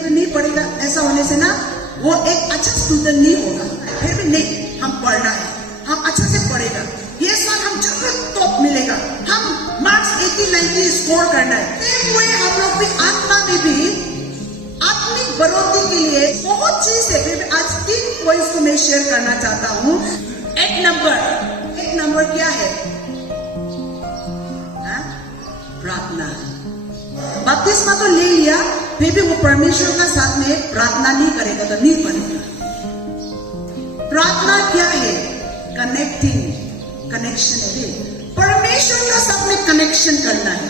तो नहीं पढ़ेगा, ऐसा होने से ना वो एक अच्छा स्टूडेंट नहीं होगा। फिर भी नहीं, हम पढ़ना है, हम अच्छा से पढ़ेगा, ये साल हम जरूर टॉप मिलेगा, हम मार्क्स 80-90 स्कोर करना है। सेम वे हम लोग भी आत्मा में भी अपनी बढ़ोतरी के लिए बहुत चीज है। फिर आज 3 पॉइंट्स को मैं शेयर करना चाहता हूँ। एक नंबर क्या है? प्रार्थना। बपतिस्मा तो ले लिया, फिर भी वो परमेश्वर का साथ में प्रार्थना नहीं करेगा तो नहीं बनेगा। प्रार्थना क्या है? कनेक्शन है, परमेश्वर का साथ में कनेक्शन करना है।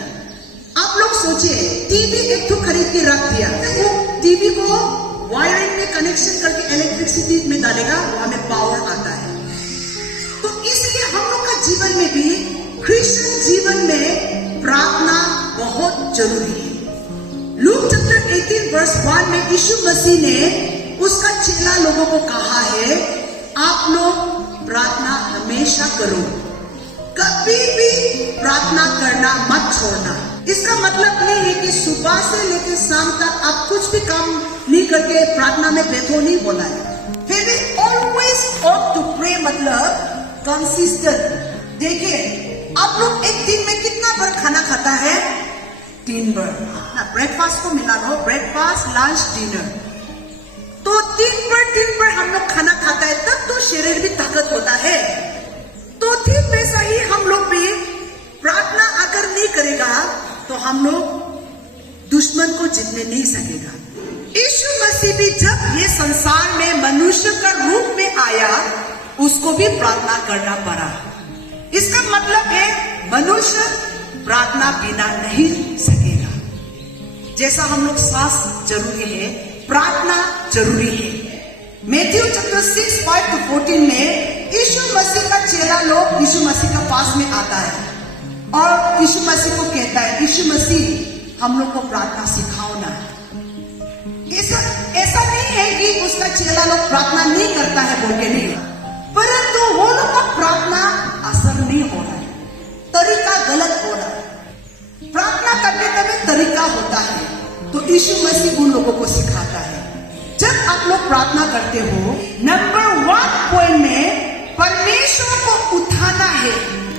आप लोग सोचिए, टीवी एक तो खरीद के रख दिया, वो टीवी को वायरिंग में कनेक्शन करके इलेक्ट्रिसिटी में डालेगा, वहां में पावर आता है। तो इसलिए हम लोग का जीवन में भी, क्रिश्चियन जीवन में प्रार्थना बहुत जरूरी है। लूक चैप्टर 18 वर्स 1 में यीशु मसीह ने उसका चेला लोगों को कहा है, आप लोग प्रार्थना हमेशा करो, कभी भी प्रार्थना करना मत छोड़ना। इसका मतलब नहीं है कि सुबह से लेकर शाम तक आप कुछ भी काम नहीं करके प्रार्थना में बैठो, नहीं बोला है। फिर भी ऑलवेज ought to pray मतलब कंसिस्टेंट। देखिए, आप लोग एक दिन में कितना बार खाना खाता है? 3 बार। ना ब्रेकफास्ट को मिला लो, ब्रेकफास्ट, लंच, डिनर। तो 3 बार हम लोग खाना खाता है, तब तो शरीर भी ताकत होता है। तो ठीक वैसा ही हम लोग भी प्रार्थना अगर नहीं करेगा तो हम लोग दुश्मन को जीतने नहीं सकेगा। यीशु मसीह भी जब ये संसार में मनुष्य का रूप में आया, उसको भी प्रार्थना करना पड़ा। इसका मतलब है मनुष्य प्रार्थना बिना नहीं सकेगा। जैसा हम लोग सांस जरूरी है, प्रार्थना जरूरी है। मैथ्यू चैप्टर 6 5-14 में यीशु मसीह का चेला लोग यीशु मसीह का पास में आता है और यीशु मसीह को कहता है, यीशु मसीह हम लोग को प्रार्थना सिखाओ ना। ऐसा नहीं है कि उसका चेला लोग प्रार्थना नहीं करता है बोल के नहीं, परंतु वो लोग का प्रार्थना असर नहीं हो रहा है, तरीका गलत हो रहा है। प्रार्थना करने का भी तरीका होता है, तो यीशु मसीह उन लोगों को सिखाता है। जब आप लोग प्रार्थना करते हो, नंबर 1 पॉइंट में परमेश्वर को उठाना है,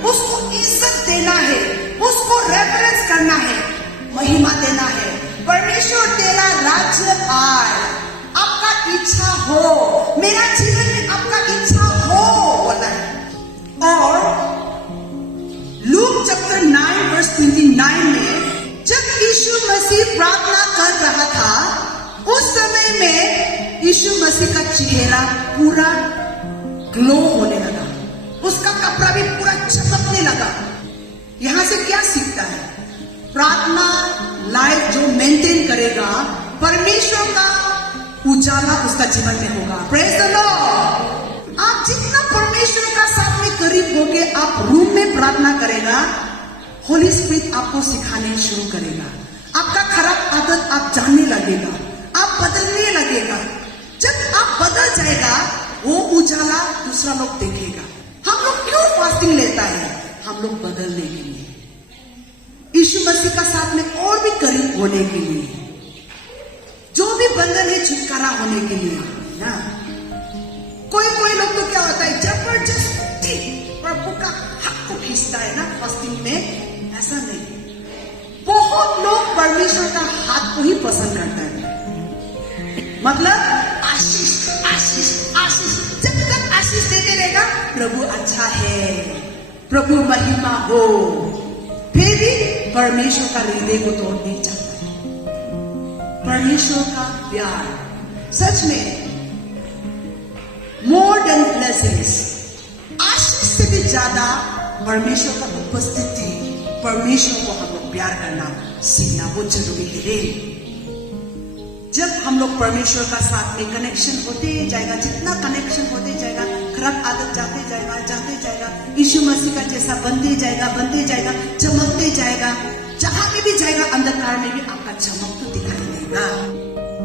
उसको इज्जत देना है, उसको रेफरेंस करना है, महिमा देना है। परमेश्वर तेरा राज्य आए, आपका इच्छा हो, मेरा जीवन में आपका इच्छा हो बोला है। और लूक चैप्टर 9 वर्स 29 में जब यीशु मसीह प्रार्थना कर रहा था, उस समय में यीशु मसीह का चेहरा पूरा ग्लो होने लगा, उसका कपड़ा भी पूरा चमकने लगा। यहां से क्या सीखता है? प्रार्थना लाइफ जो मेंटेन करेगा, परमेश्वर का उजाला उसका जीवन में होगा। Praise the Lord. आप जितना परमेश्वर का साथ में करीब होके आप रूम में प्रार्थना करेगा, होली स्पिरिट आपको सिखाने शुरू करेगा। आपका खराब आदत आप जानने लगेगा, आप बदलने लगेगा। जब आप बदल जाएगा, वो उजाला दूसरा लोग देखेगा। हम लोग क्यों फास्टिंग लेता है? हम लोग बदलने के लिए, यीशु मसीह का साथ में और भी करीब होने के लिए, जो भी बंधन है छुटकारा होने के लिए ना। कोई लोग तो क्या होता है, जबरदस्ती प्रभु का हाथ को खींचता है ना फास्टिंग में। ऐसा नहीं, बहुत लोग परमेश्वर का हाथ को ही पसंद करता है। मतलब आशीष आशीष आशीष, जब तक आशीष देते रहेगा, प्रभु अच्छा है, प्रभु महिमा हो, फिर भी परमेश्वर का हृदय को तोड़ नहीं चाहता है। परमेश्वर का प्यार सच में मोर देन ब्लेसिंग्स, आशीष से भी ज्यादा परमेश्वर का उपस्थिति, परमेश्वर को हम लोग प्यार करना सीखना बहुत जरूरी है। जब हम लोग परमेश्वर का साथ में कनेक्शन होते जाएगा, जितना कनेक्शन होते जाएगा, खराब आदत जाते जाएगा, यीशु मसीह का जैसा बनते जाएगा, चमकते जाएगा। जहां में भी जाएगा, अंधकार में भी आपका चमक तो दिखाई देगा।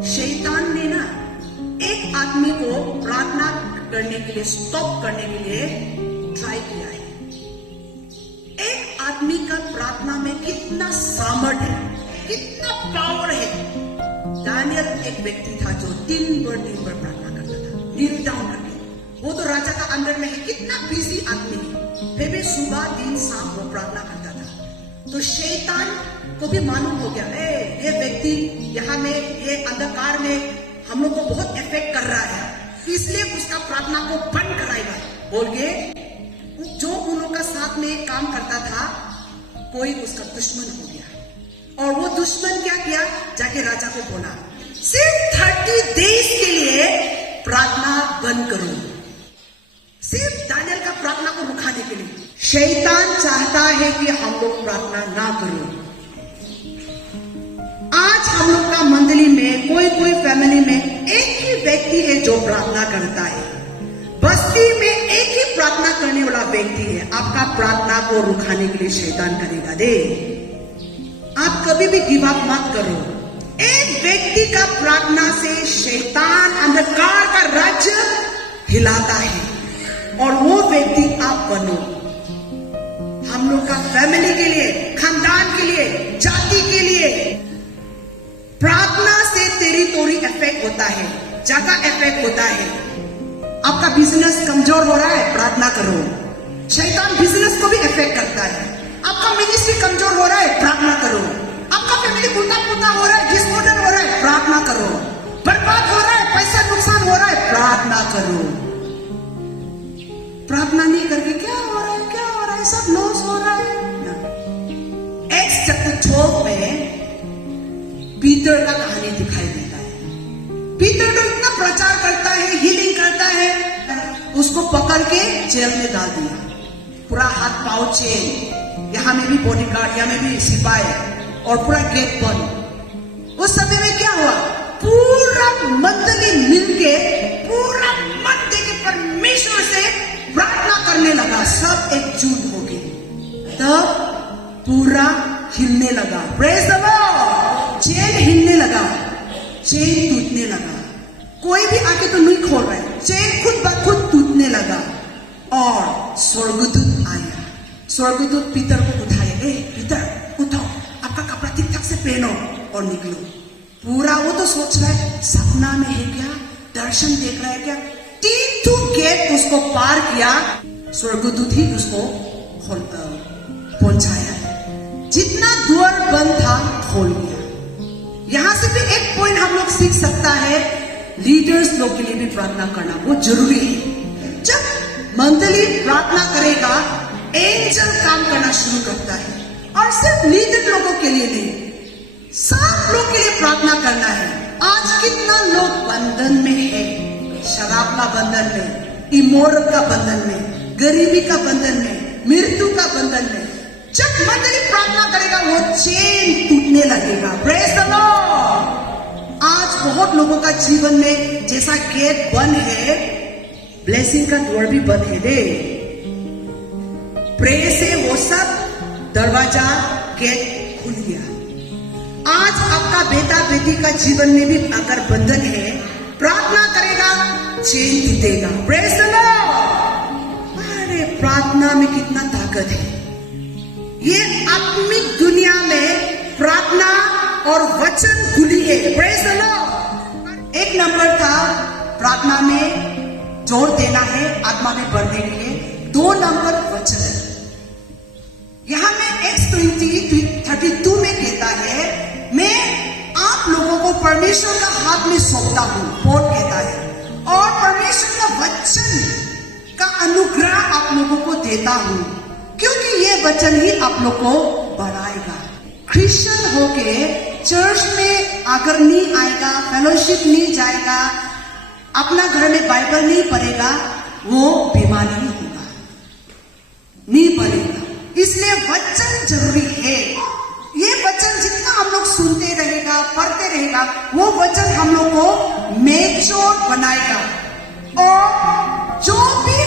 शैतान ने ना एक आदमी को प्रार्थना करने के लिए, स्टॉप करने के लिए ट्राई किया है। एक आदमी का प्रार्थना में कितना सामर्थ्य है, कितना पावर है। दानियल एक व्यक्ति था जो दिन भर प्रार्थना करता था, नील डाउन करके। वो तो राजा का अंडर में है, कितना बिजी आदमी है, फिर भी सुबह दिन शाम वो प्रार्थना करता था। तो शैतान को भी मालूम हो गया, ये व्यक्ति यहाँ में, ये अंधकार में हम लोग को बहुत इफेक्ट कर रहा है, इसलिए उसका प्रार्थना को बंद कराएगा बोल के। जो उन लोग का साथ में काम करता था, कोई उसका दुश्मन हो गया, और वो दुश्मन क्या किया, जाके राजा को बोला सिर्फ 30 डेज के लिए प्रार्थना बंद करो, सिर्फ दानियल का प्रार्थना को रुकाने के लिए। शैतान चाहता है कि हम लोग प्रार्थना ना करो। आज हम लोग का मंडली में कोई फैमिली में एक ही व्यक्ति है जो प्रार्थना करता है, बस्ती में एक ही प्रार्थना करने वाला व्यक्ति है। आपका प्रार्थना को रुकाने के लिए शैतान करेगा दे। आप कभी भी गिव अप मत करो। एक व्यक्ति का प्रार्थना से शैतान अंधकार का राज्य हिलाता है, और वो व्यक्ति आप बनो। हम लोग का फैमिली के लिए, खानदान के लिए, जाति के लिए प्रार्थना से टेरिटोरी इफेक्ट होता है, जगह इफेक्ट होता है। आपका बिजनेस कमजोर हो रहा है, प्रार्थना करो। शैतान बिजनेस को भी इफेक्ट करता है। आपका मिनिस्ट्री कमजोर हो रहा है, प्रार्थना करो। आपका फैमिली टूटा हो रहा है, डिसऑर्डर हो रहा है, प्रार्थना करो। बर्बाद हो रहा है, पैसा नुकसान हो रहा है, प्रार्थना करो। प्रार्थना नहीं करके क्या हो रहा है, सब लॉस हो रहा है। एक्स चैप्टर 12 में पीटर का कहानी दिखाई देता है। पीटर तो इतना प्रचार करता है, हीलिंग करता है, उसको पकड़ के जेल में डाल दिया। पूरा हाथ पांव चेन, यहाँ में भी बॉडीगार्ड, यहाँ में भी सिपाही, और पूरा गेट बंद। उस समय में क्या हुआ, पूरा मंडली मिलके पूरा मन देके परमेश्वर से प्रार्थना करने लगा, सब एकजुट हो गए। तब पूरा हिलने लगा, प्रेज द लॉर्ड। चेन हिलने लगा, चेन टूटने लगा। कोई भी आके तो नहीं खोल रहा है, चेन खुद ब खुद टूटने लगा। और स्वर्गदूत आया, स्वर्गदूत पीटर को उठाया, पीटर उठाओ, आपका कपड़ा ठीक ठाक से पहनो और निकलो। पूरा वो तो सोच रहा है सपना में है क्या, दर्शन देख रहा है क्या। 3 गेट उसको पार किया, स्वर्गदूत ही उसको पहुंचाया। जितना द्वार बंद था खोल दिया। यहां से भी एक पॉइंट हम लोग सीख सकता है, लीडर्स लोग के लिए भी प्रार्थना करना बहुत जरूरी है। जब मंडली प्रार्थना करेगा, एंजल काम करना शुरू करता है, और सिर्फ लीडर लोगों के लिए नहीं, सब लोग के लिए प्रार्थना करना है। आज कितना लोग बंधन में है, शराब का बंधन में, इमोरल का बंधन में, गरीबी का बंधन में, मृत्यु का बंधन में। जब मंडली प्रार्थना करेगा, वो चेन टूटने लगेगा। Praise the Lord. आज बहुत लोगों का जीवन में जैसा गेट बंद है, ब्लेसिंग का डोर भी बंद है दे। प्रे से वो सब दरवाजा गेट खुल गया। आज आपका बेटा बेटी का जीवन में भी अगर बंधन है, प्रार्थना करेगा, चेन टूटेगा। Praise the Lord. अरे प्रार्थना में कितना ताकत है। ये आत्मिक दुनिया में प्रार्थना और वचन खुली है। Praise the Lord. एक नंबर था प्रार्थना में जोर देना है, आत्मा में बढ़ने के लिए। 2 नंबर वचन। यहां में Acts 20:32 में कहता है, मैं आप लोगों को परमेश्वर का हाथ में सौंपता हूं, पॉल कहता है, और परमेश्वर का वचन का अनुग्रह आप लोगों को देता हूं, क्योंकि ये वचन ही आप लोग को बढ़ाएगा। क्रिश्चियन होके चर्च में अगर नहीं आएगा, फेलोशिप नहीं जाएगा, अपना घर में बाइबल नहीं पढ़ेगा, वो बीमारी नहीं होगा, नहीं पढ़ेगा। इसलिए वचन जरूरी है। ये वचन जितना हम लोग सुनते रहेगा, पढ़ते रहेगा, वो वचन हम लोग को मैच्योर बनाएगा। और जो भी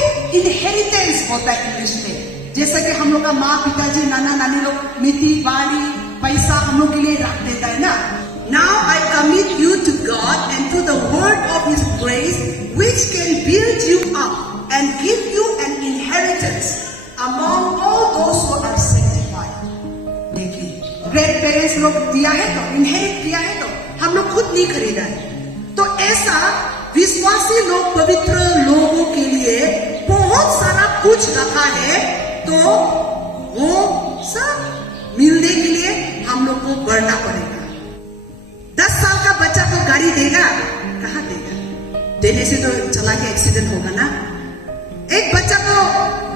इनहेरिटेंस होता है इंग्लिश में, जैसे कि हम लोग का माँ पिताजी नाना नानी लोग मिट्टी बाड़ी पैसा हम लोग के लिए रख देता है ना। Now I commit you to God and to the word of His grace, which can build you up and give you an inheritance among all those who are sanctified. देखिए, ग्रेट पेरेंट्स लोग दिया है तो, inherit किया है तो, हम लोग खुद नहीं खरीदा है। तो ऐसा विश्वासी लोग, पवित्र लोगों के लिए बहुत सारा कुछ रखा है, तो वो सब मिलने के लिए हम लोग को बढ़ना पड़ेगा। 10 साल का बच्चा को गाड़ी देगा, कहाँ देगा? देने से तो चला के एक्सीडेंट होगा ना। एक बच्चा को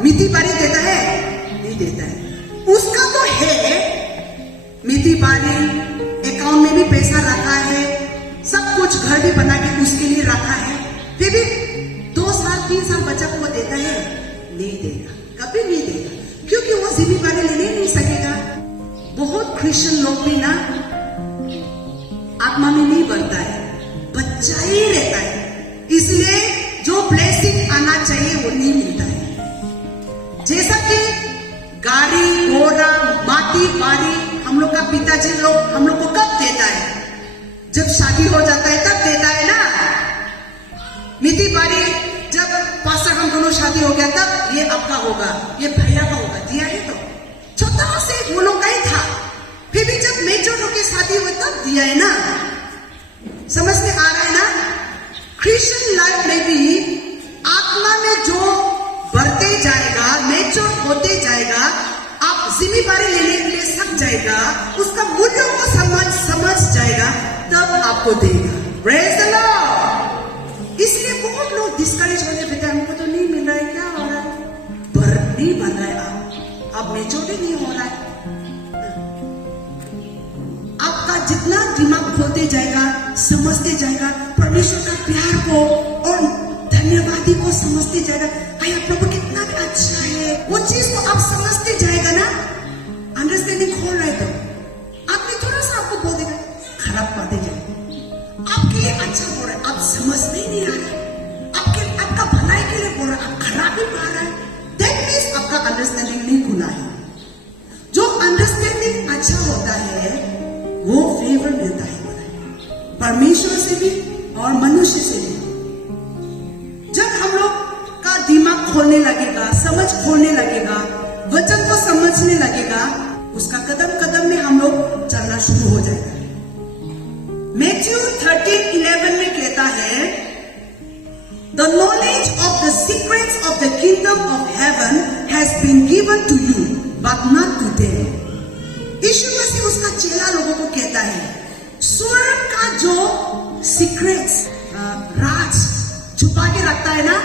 मिट्टी बारी देता है? नहीं देता है। उसका तो है मिट्टी बारी, अकाउंट में भी पैसा रखा है, सब कुछ घर भी बना के उसके लिए रखा है, फिर भी 2 साल 3 साल बच्चा को वो देता है? नहीं देगा, कभी नहीं देगा, क्योंकि वो जिम्मेदारी लेने नहीं सकेगा। बहुत क्रिश्चियन लोग भी ना आत्मा में नहीं बढ़ता है, बच्चा ही रहता है, इसलिए जो ब्लेसिंग आना चाहिए वो नहीं मिलता है। जैसा कि गाड़ी घोड़ा माटी बारी हम लोग का पिताजी लोग हम लोग को कब देता है? जब शादी हो जाता है तब देता है ना। मिट्टी बारी जब पास्टर हम दोनों शादी हो गया तब ये आपका होगा, ये भैया का होगा, दिया है। तो छोटा से वो लोग का ही था, फिर भी जब मेजर होकर शादी हुई तब दिया है ना। समझ में आ रहा है ना? क्रिश्चियन लाइफ में भी आत्मा में जो बढ़ते जाएगा, मेचोर होते जाएगा, आप जिम्मेदारी लेने के लिए सक जाएगा, उसका मूल्य को समझ जाएगा, तब आपको देगा। Praise the Lord. इसलिए बहुत लोग डिस्करेज होने देते हैं, हमको तो नहीं मिल रहा है, क्या हो रहा है? नहीं बन रहा है, आप मेचोर ही नहीं हो रहा है। आपका जितना दिमाग खोलते जाएगा, समझते जाएगा, परमेश्वर का प्यार को और धन्यवादी को समझते जाएगा, आया प्रभु कितना अच्छा है, वो चीज को आप समझते जाएगा ना, अंडरस्टैंडिंग खोल रहे तो आपने थोड़ा सा आपको बोल देगा, खराब बातें जाएगा, आपके लिए अच्छा बोल रहा है, आप समझ नहीं आ रहा है, आपका भलाई के लिए बोल रहा है, आप खराब ही पा रहा है, दैट मीन्स आपका अंडरस्टैंडिंग नहीं खुला है। जो अंडरस्टैंडिंग अच्छा होता है वो फेवर मिलता है परमेश्वर से भी और मनुष्य से भी। जब हम लोग का दिमाग खोलने लगेगा, समझ खोलने लगेगा, वचन को समझने लगेगा, उसका कदम कदम में हम लोग चलना शुरू हो जाएगा। मैथ्यू 13:11 में कहता है, The knowledge of the secrets of the kingdom of heaven has been given to you, but not to them. यीशु मसीह उसका चेला लोगों को कहता है, स्वर्ग का जो सीक्रेट्स, राज छुपा के रखता है ना,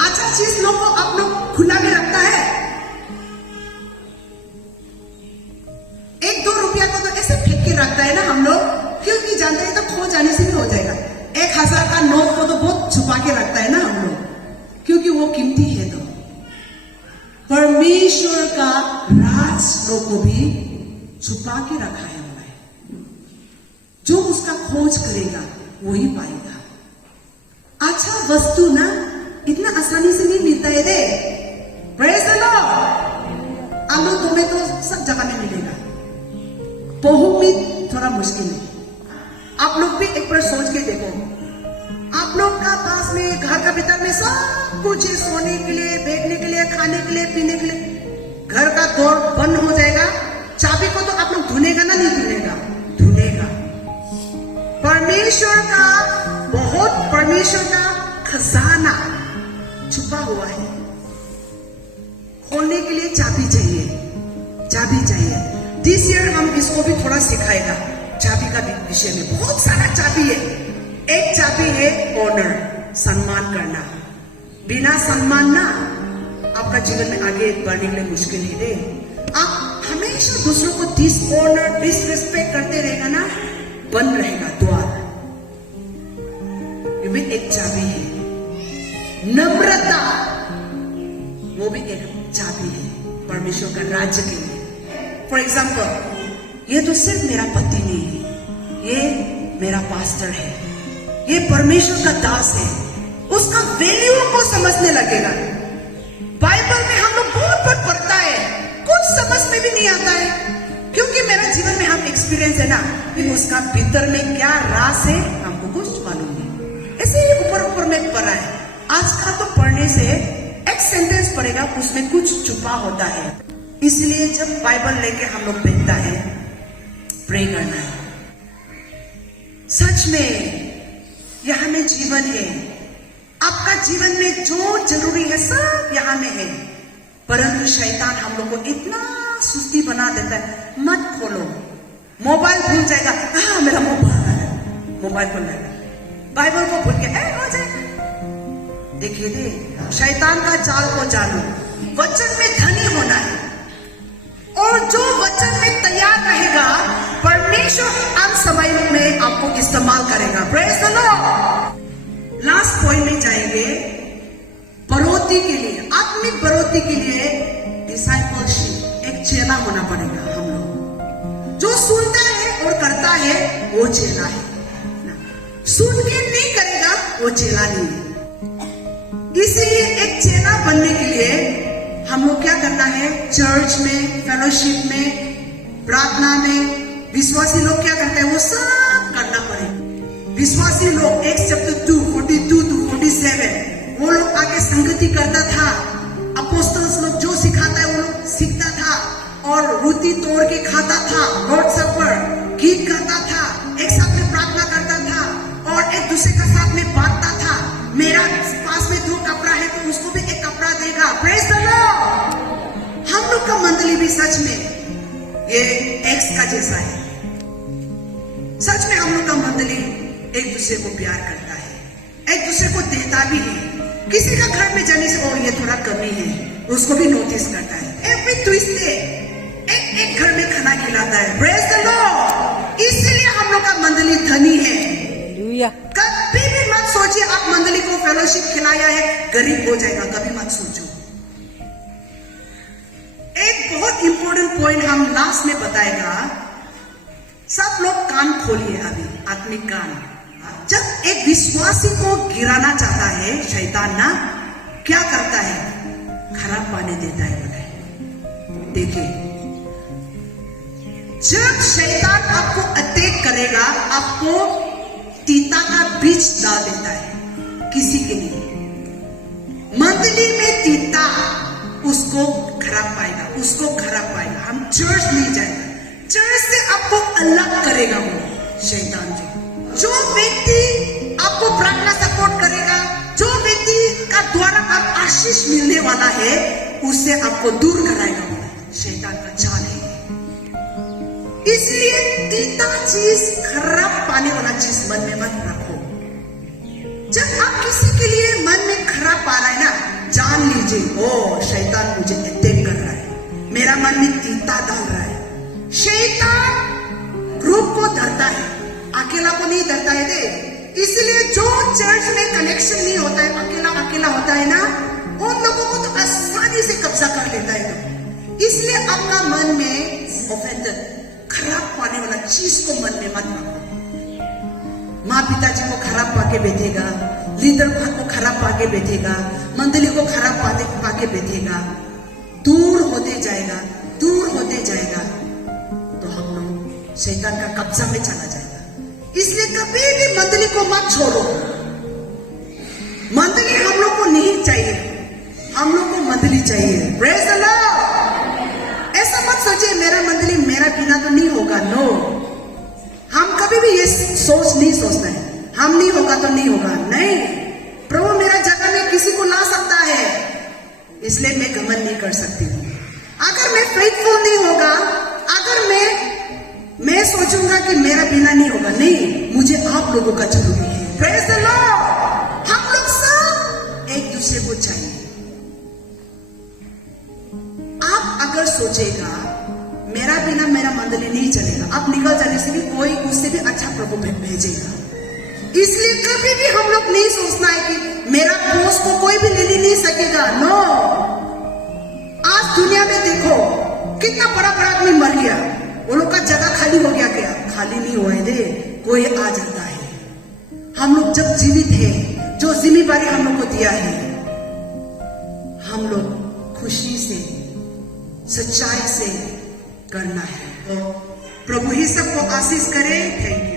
अच्छा चीज लोग को आप लोग खुला के रखता है। 1-2 रुपया को तो ऐसे फेंक के रखता है ना हम लोग, क्योंकि जानते हैं तो खो जाने से भी हो जाएगा। 1000 का नोट को तो बहुत छुपा के रखता है ना हम लोग, क्योंकि वो कीमती है। तो परमेश्वर का राज लोग को भी छुपा के रखा है उन्होंने। जो उसका खोज करेगा वही पाएगा। अच्छा वस्तु ना इतना आसानी से नहीं मिलता है रे। Praise the Lord. आलू टोमेटो सब जगह में मिलेगा, पोहू में थोड़ा मुश्किल है। आप लोग भी एक बार सोच के देखो, आप लोग का पास में घर का भीतर में सब कुछ है, सोने के लिए, बैठने के लिए, खाने के लिए, पीने के लिए। घर का दौर बंद हो जाएगा, चाबी को तो आप लोग ढूंढेगा ना? नहीं ढूंढेगा, ढूंढेगा। परमेश्वर का खजाना छुपा हुआ है, खोलने के लिए चाबी चाहिए। दिस ईयर हम इसको भी थोड़ा सिखाएगा, चाबी का विषय में। बहुत सारा चाबी है। एक चाबी है ऑनर, सम्मान करना। बिना सम्मान ना आपका जीवन में आगे बढ़ने के लिए मुश्किल ही है। आप हमेशा दूसरों को डिसऑनर, डिसरिस्पेक्ट करते रहेगा ना, बंद रहेगा द्वार। ये भी एक चाबी है। नम्रता, वो भी एक चाबी है परमेश्वर का राज्य के लिए। फॉर एग्जाम्पल, ये तो सिर्फ मेरा पति नहीं है, ये मेरा पास्टर है, ये परमेश्वर का दास है, उसका वैल्यू को समझने लगेगा। बाइबल में हम लोग बहुत पढ़ता है, कुछ समझ में भी नहीं आता है, क्योंकि मेरा जीवन में हम एक्सपीरियंस है ना, फिर उसका भीतर में क्या रास है हमको कुछ मालूम नहीं। ऐसे ही ऊपर में पढ़ा है। आज का तो पढ़ने से एक सेंटेंस पढ़ेगा, उसमें कुछ छुपा होता है। इसलिए जब बाइबल लेके हम लोग बैठता है, प्रे करना है। सच में यहाँ में जीवन है। आपका जीवन में जो जरूरी है सब यहाँ में है, परंतु शैतान हम लोग को इतना सुस्ती बना देता है। मत खोलो, मोबाइल भूल जाएगा, हाँ मेरा मोबाइल खोल लेगा, बाइबल को भूल के हो जाएगा। देखिए शैतान का चाल को जानो, वचन में धनी होना है, और जो वचन में तैयार रहेगा परमेश्वर अंत समय में आपको इस्तेमाल करेगा। Praise the Lord. Last point में जाएंगे, बढ़ोतरी के लिए, आत्मिक बढ़ोतरी के लिए डिसाइपलशिप, एक चेला होना पड़ेगा। हम लोग जो सुनता है और करता है वो चेला है, सुन के नहीं करेगा वो चेला नहीं है। इसीलिए एक चेला बनने के लिए हम लोग क्या करना है, चर्च में, फेलोशिप में, प्रार्थना में विश्वासी लोग क्या करते हैं वो सब करना पड़ेगा। विश्वासी लोग Acts chapter 2, 42 to 47 वो लोग आगे संगति करता था, अपोस्टल्स लोग जो सिखाता है वो लोग सीखता था, और रोटी तोड़ के खाता था, लॉर्ड सपर गीत गाता था, एक साथ में प्रार्थना करता था और एक दूसरे का साथ में बांटता था। मेरा पास में 2 कपड़ा है तो उसको भी 1 कपड़ा देगा। Praise the Lord. हम लोग का मंडली भी सच में ये एक्स का जैसा है। सच में हम लोग का मंडली एक दूसरे को प्यार करता है, एक दूसरे को देता भी है। किसी का घर में जाने से ओ ये थोड़ा कमी है उसको भी नोटिस करता है। एवरी ट्यूसडे एक घर में खाना खिलाता है। Praise the Lord. इसलिए हम लोग का मंडली धनी है। कभी भी मत सोचिए आप मंडली को फेलोशिप खिलाया है गरीब हो जाएगा, कभी मत सोचो। एक बहुत इंपॉर्टेंट पॉइंट हम लास्ट में बताएगा। सब लोग कान खोलिए अभी, आत्मिक कान। जब एक विश्वासी को गिराना चाहता है शैतान ना, क्या करता है, खराब पानी देता है। बताए देखिए, जब शैतान आपको अटैक करेगा आपको तीता का बीज डाल देता है किसी के लिए। मंडली में तीता उसको खराब पाएगा, उसको खराब पाएगा। हम चर्च नहीं जाएगा, चर्च से आपको अलग करेगा वो शैतान। जो व्यक्ति आपको प्रार्थना सपोर्ट करेगा, जो व्यक्ति का द्वारा आप आशीष मिलने वाला है, उससे आपको दूर कराएगा वो शैतान का चाल है। इसलिए तीता चीज, खराब पाने वाला चीज मन में मत रखो। जब आप किसी के लिए मन में खराब पा रहा है ना, जान लीजिए ओ शैतान मुझे अटैक कर रहा है, मेरा मन में तीता डाल रहा है। शैतान ग्रुप को डरता है, अकेला को नहीं डरता है दे। इसलिए जो चर्च में कनेक्शन नहीं होता है, अकेला अकेला होता है ना, उन लोगों को तो आसानी से कब्जा कर लेता है। तो इसलिए आपका मन में ऑफेंडेड, खराब पाने वाला चीज को मन में मत रखो। माँ पिताजी को खराब पाके बैठेगा, लीडर को खराब पाके बैठेगा, मंडली को खराब पाके बैठेगा, दूर होते जाएगा, दूर होते जाएगा, तो हम लोग शैतान का कब्जा में चला जाएगा। इसलिए कभी भी मंडली को मत छोड़ो। मंडली हम लोग को नहीं चाहिए, हम लोग को मंडली चाहिए। Praise the Lord. ऐसा मत सोचिए मेरा मंडली मेरा बिना तो नहीं होगा। नो, हम कभी भी ये सोच नहीं सोचते हैं हम नहीं होगा तो नहीं होगा। नहीं, प्रभु मेरा जगह में किसी को ला सकता है, इसलिए मैं घमंड नहीं कर सकती हूँ। अगर मैं फेथफुल नहीं होगा, अगर मैं सोचूंगा कि मेरा बिना नहीं होगा, नहीं, मुझे आप लोगों का जरूरी है। Praise the Lord. हम लोग सब एक दूसरे को चाहिए। आप अगर सोचेगा मेरा बिना मेरा मंडली नहीं चलेगा, आप निकल जाने से भी कोई उससे भी अच्छा प्रभु भेजेगा। इसलिए कभी भी हम लोग नहीं सोचना है कि मेरा पोस्ट को कोई भी ले नहीं सकेगा। नो, आज दुनिया में देखो कितना बड़ा बड़ा आदमी मर गया, वो लोग का जगह खाली हो गया। क्या खाली नहीं हुआ है, कोई आ जाता है। हम लोग जब जीवित है, जो जिम्मेदारी हम लोग को दिया है, हम लोग खुशी से सच्चाई से करना है। तो प्रभु ही सबको आशीष करे। Thank you.